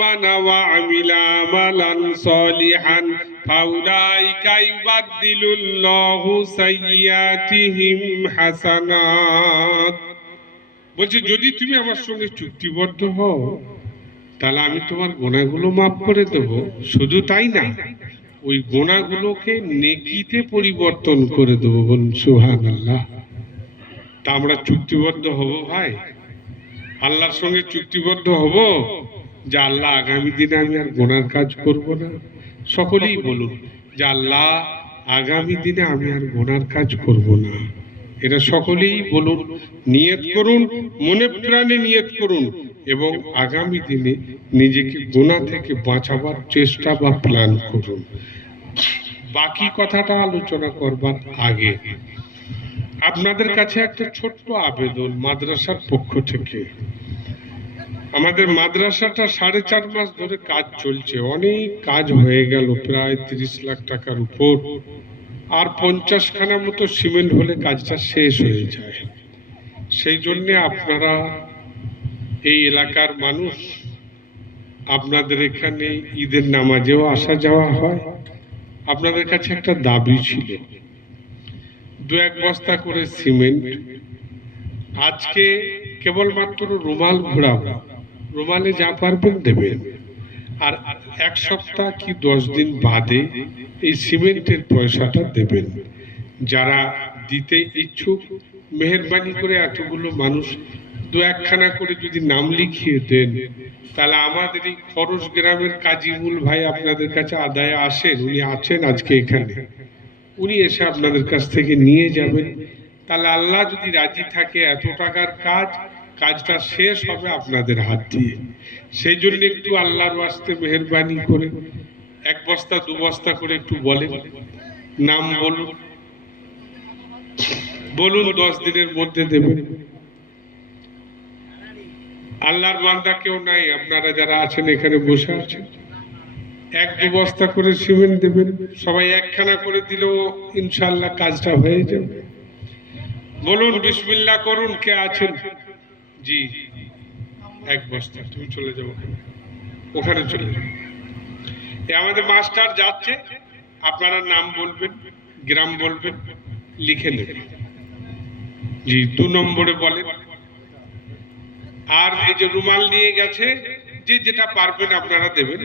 من وعمل عملا صالحا فأولئك يبدل الله سيئاتهم حسنات। বলছে যদি তুমি আমার সঙ্গে চুক্তিবদ্ধ হও তাহলে আমি তোমার গুনাহগুলো মাফ করে দেব। শুধু তাই না, ওই গুনাহগুলোকে নেকিতে পরিবর্তন করে দেবো। বলুন সুবহানাল্লাহ। তা আমরা চুক্তিবদ্ধ হব ভাই, আল্লাহর সঙ্গে চুক্তিবদ্ধ হব যে আল্লাহ আগামী দিনে আমি আর গুনার কাজ করব না। সকলেই বলুন যে আল্লাহ আগামী দিনে আমি আর গুনার কাজ করব না। এটা সকলেই বলুন, নিয়ত করুন, মনে প্রাণে নিয়ত করুন এবং আগামী দিনে নিজেকে গুনাহ থেকে বাঁচাবার চেষ্টা বা প্ল্যান করুন। বাকি কথাটা আলোচনা করবার আগে আপনাদের কাছে একটা ছোট্ট আবেদন মাদ্রাসার পক্ষ থেকে। আমাদের মাদ্রাসাটা 4.5 মাস ধরে কাজ চলছে, অনেক কাজ হয়ে গেল, প্রায় 30 লাখ টাকার উপর। আর 50 খানা মতো সিমেন্ট হলে কাজটা শেষ হয়ে যায়। সেই জন্য আপনারা এই এলাকার মানুষ, আপনাদের এখানে ঈদের নামাজেও আসা যাওয়া হয়। আপনাদের কাছে একটা দাবি ছিল, 2-1 বস্তা করে সিমেন্ট। আজকে কেবলমাত্র রুমাল ঘোরাবো, রুমালে যা পারবেন দেবেন। আর 1 সপ্তাহ কি 10 দিন বাদে এই সিমেন্টের পয়সাটা দেবেন। যারা দিতে ইচ্ছুক মেহেরবানি করে এতগুলো মানুষ 2-1 খানা করে যদি নাম লিখিয়ে দেন, তাহলে আমাদের এই খরচ গ্রামের কাজীমুল ভাই আপনাদের কাছে আদায় আসেন, উনি আছেন আজকে এখানে, উনি এসে আপনাদের কাছ থেকে নিয়ে যাবেন। তাহলে আল্লাহ যদি রাজি থাকে এত টাকার কাজ, কাজটা শেষ হবে আপনাদের হাত দিয়ে। সেই জন্য একটু আল্লাহর ওয়াস্তে মেহেরবানি করে 1 বস্তা 2 বস্তা করে একটু বলেন, নাম বলুন, বলুন 10 দিনের মধ্যে দেবেন। আল্লাহর বান্দা কেউ নাই, আপনারা যারা আছেন এখানে বসে আছেন, 1-2 বস্তা করে সিমেন্ট দেবেন। সবাই 1 খানা করে দিলেও ইনশাআল্লাহ কাজটা হয়ে যাবে। বলুন বিসমিল্লাহ করুন, কে আছেন? জি, 1 বস্তা। তুমি চলে যাও, ওখানে চলে যাও। আমাদের মাস্টার যাচ্ছে, আপনারা নাম বলবেন, গ্রাম বলবেন, লিখে নেবেন। জি, 2 নম্বরে বলেন। আর এই যে রুমাল নিয়ে গেছে, যে যেটা পারবেন আপনারা দেবেন।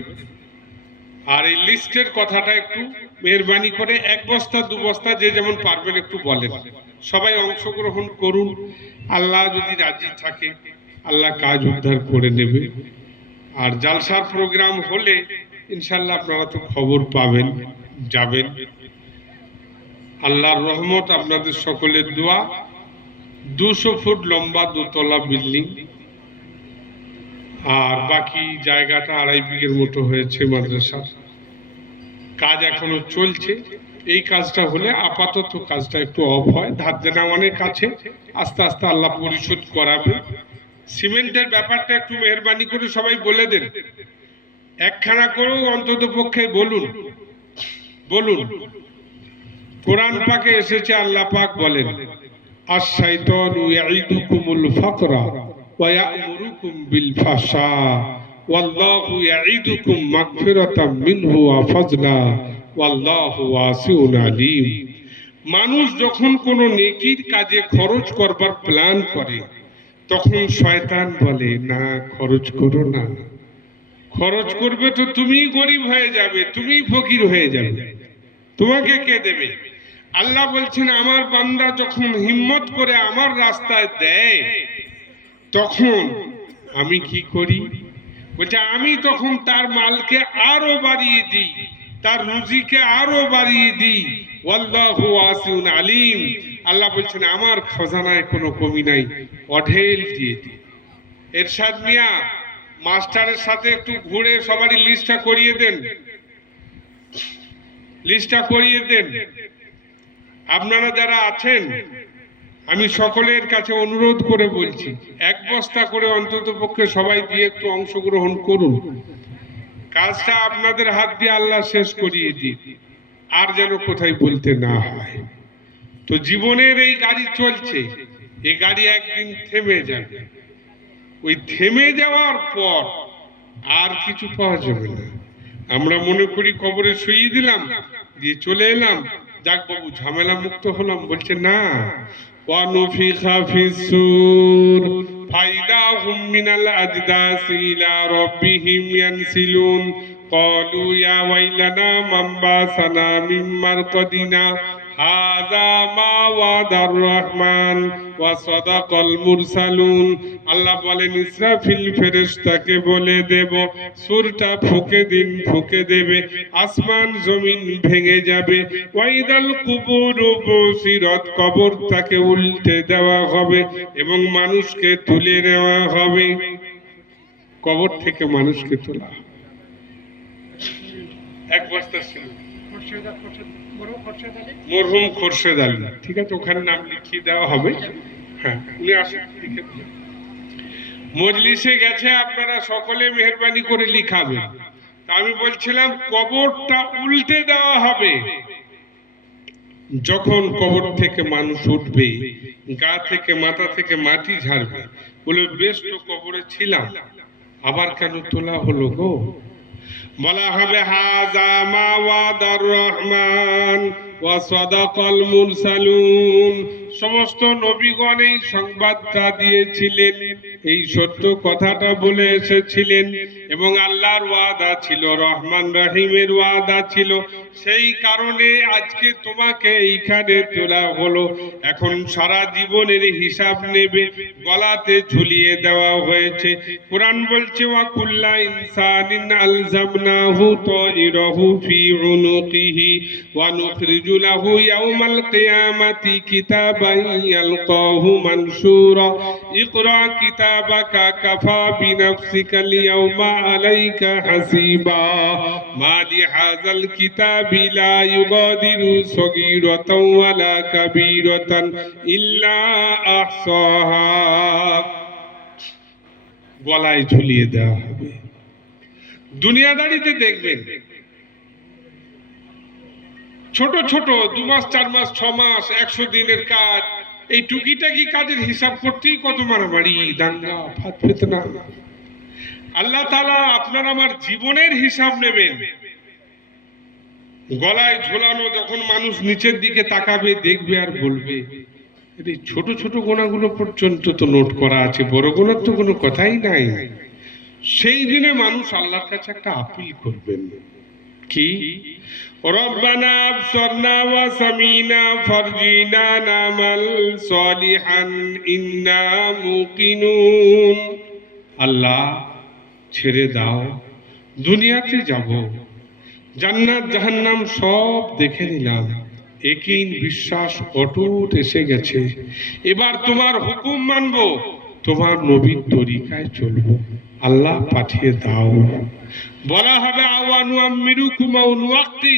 আর এই লিস্টের কথাটা একটু মেহেরবানি করে 1 বস্তা 2 বস্তা যে যেমন পারবেন একটু বলেন। সবাই অংশগ্রহণ করুন। আল্লাহ যদি রাজি থাকে আল্লাহ কাজ উদ্ধার করে নেবে। আর জালসার প্রোগ্রাম হলে ইনশাল্লাহ আপনারা তো খবর পাবেন, যাবেন। আল্লাহর রহমত, আপনাদের সকলের দোয়া। 200 ফুট লম্বা 2 তলা বিল্ডিং, আর বাকি জায়গাটা 2.5 বিঘের মতো হয়েছে মাদ্রাসার। কাজ এখনো চলছে। এই কাজটা হলে আপাতত কাজটা একটু অফ হয়, ধার দেনা অনেক আছে, আস্তে আস্তে আল্লাহ পরিশোধ করাবে। সিমেন্টের ব্যাপারটা একটু মেহেরবানি করে সবাই বলে দেন, 1 খানা করেও অন্তত পক্ষে বলুন। বলুন, কোরআন পাকে এসেছে, আল্লাহ পাক বলেন, আশ-শাইতানু ইয়াইদুকুমুল ফাকরা ওয়া ইয়া'মুরুকুম বিল ফাহশা ওয়াল্লাহু ইয়াইদুকুম মাগফিরাতাম মিনহু ওয়া ফাজলা ওয়াল্লাহু ওয়াসিউন আলীম। মানুষ যখন কোনো নেকির কাজে খরচ করবার প্ল্যান করে, তখন শয়তান বলে, না খরচ করো না, খরচ করবে তো তুমি গরিব হয়ে যাবে, তুমি ফকির হয়ে যাবে, তোমাকে কে দেবে? আল্লাহ বলছেন, আমার বান্দা যখন হিম্মত করে আমার রাস্তায় দেয়, তখন আমি কি করি? বলছে, আমি তখন তার মালকে আরো বাড়িয়ে দিই, তার রুজিকে আরো বাড়িয়ে দিই। ওয়াল্লাহু ওয়াসিউন আলীম। আল্লাহ বলছেন, আমার খজানায় কোনো কমি নাই, অঢেল দিয়ে দিই। এরশাদ মিয়া, মাস্টারের সাথে একটু ঘুরে সবারই লিস্টটা করিয়ে দেন, লিস্টটা করিয়ে দেন। আপনারা যারা আছেন, আমি সকলের কাছে অনুরোধ করে বলছি, 1 বস্তা করে অন্তত পক্ষে সবাই দিয়ে একটু অংশগ্রহণ করুন। কাজটা আপনাদের হাত দিয়ে আল্লাহ শেষ করিয়ে দিন, আর যেন কোথায় বলতে না হয়। তো জীবনের এই গাড়ি চলছে, এই গাড়ি একদিন থেমে যাবে। ওই থেমে যাওয়ার পর আর কিছু পাওয়া যাবে না। আমরা মনে করি কবরে শুইয়ে দিলাম, দিয়ে চলে এলাম, যাক বাবু ঝামেলা মুক্ত হলাম। বলছে না, ওয়ানুফিখা ফিসসুর ফাইদাহুম মিনাল আজদাসি ইলা রাব্বিহিম ইয়ানসিলুন ক্বালু ইয়া ওয়াইলানা মান বাসানা মিন মারকাদিনা হাযা মা ওয়াদার রহমান ওয়া সাদাকাল মুরসালুন। আল্লাহ বলেন ইসরাফিল ফেরেশতাকে বলে দেব সূরটা ফুঁকে দিন, ফুঁকে দেবে, আসমান জমিন ভেঙে যাবে। ওয়াইদাল কুবুরু বুসিরাত, কবরটাকে উল্টে দেওয়া হবে এবং মানুষকে তুলে নেওয়া হবে। কবর থেকে মানুষকে তোলা। এক বস্তা ছিল মরহুম খোরশেদ আলী, ঠিক আছে, ওখানে নাম লিখিয়ে দেওয়া হবে। হ্যাঁ, উনি আসুন, লিখে দিন। মজলিসে গেছে, আপনারা সকলে মেহেরবানি করে লিখাবেন। আমি বলছিলাম কবরটা উল্টে দেওয়া হবে। যখন কবর থেকে মানুষ উঠবে, গা থেকে মাথা থেকে মাটি ঝাড়বে, বলে বেশ তো কবরে ছিলাম, আবার কেন তোলা হলো গো? বলা হবে হাযা মা ওয়াদার রহমান ওয়া সাদাকাল মুরসালুন। সমস্ত নবীগণ এই সংবাদটা দিয়েছিলেন, এই সত্য কথাটা বলে এসেছিলেন, এবং আল্লাহর ওয়াদা ছিল, রহমান রহিমের ওয়াদা ছিল। সেই কারণে আজকে তোমাকে এইখানে তোলা হলো। এখন সারা জীবনের হিসাব নেবে, গলাতে ঝুলিয়ে দেওয়া হয়েছে। কোরআন বলছে ওয়া কুল্লা ইনসানিন আলজামনাহু তাইরাহু ফি উনুকিহি ওয়া নুখরিজু লাহু ইয়াওমাল কিয়ামাতি কিতাবান ইয়ালকাহু মানশুরা ইকরা কিতাবাকা কাফা বিনাফসিকাল ইয়াওমা আলাইকা হাসিবা মা লিহাযাল কিতাবি লা ইউগাদিরু সগীরাতাও ওয়ালা কাবীরাতান ইল্লা আহসাহা। গলায় ঝুলিয়ে দেওয়া হবে। দুনিয়াদারিতে দেখবেন ছোট ছোট 2 মাস 4 মাস 6 মাস 100 দিনের কাজ, এই টুকিটাকি কাজের হিসাব করতেই কত মারামারি, দাঙ্গা, ফাঁদ ফিতনা। আল্লাহ তাআলা আপনার আমার জীবনের হিসাব নেবেন। গলায় ঝোলানো যখন মানুষ নিচের দিকে তাকাবে, দেখবে আর বলবে, এই ছোট ছোট গোনাগুলো পর্যন্ত তো নোট করা আছে, বড় গোনার তো কোনো কথাই নাই। সেই দিনে মানুষ আল্লাহর কাছে একটা আপিল করবেন, কি রব্বানা আবসারনা ওয়া সামিনা ফারজিনা নামাল সলিহান ইন্না মুকিনুন। আল্লাহ ছেড়ে দাও, দুনিয়াতে যাব, জান্নাত জাহান্নাম সব দেখে নিলাম, একিন বিশ্বাস অটুট এসে গেছে, এবার তোমার হুকুম মানবো, তোমার নবীর তরিকায় চলবো, আল্লাহ পাঠিয়ে দাও। বলা হবে আওয়ানু আমিরুকুম আও নুআক্তি